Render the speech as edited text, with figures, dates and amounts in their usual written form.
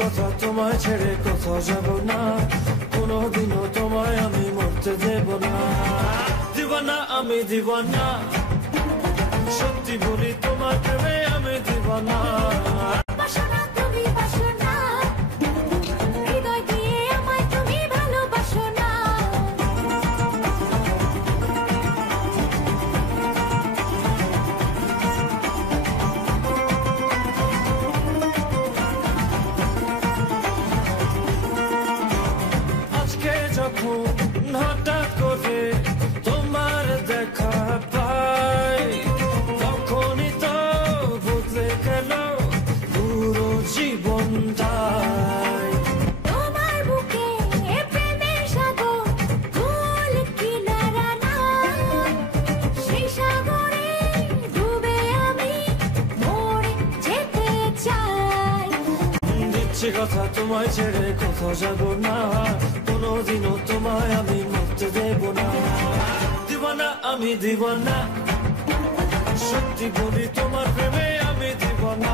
কথা, তোমায় ছেড়ে কোথাও যাব না, কোনোদিনও তোমায় আমি মরতে দেব না। দিওয়ানা আমি দিওয়ানা, সত্যি বলি তোমার প্রেমে আমি দিওয়ানা। যখন হঠাৎ করে তোমার দেখা পাই, তখনই তো বদলে গেল পুরো জীবনটাই। তোমার বুকে প্রেমের সাগর, ভুল কিনারা নাই, সেই সাগরে ডুবে আমি মরে যেতে চাই। দিচ্ছি কথা, তোমায় ছেড়ে কোথাও যাব না, কোনোদিনও তোমায় আমি মরতে দেব না। দিওয়ানা আমি দিওয়ানা, সত্যি বলি তোমার প্রেমে আমি দিওয়ানা।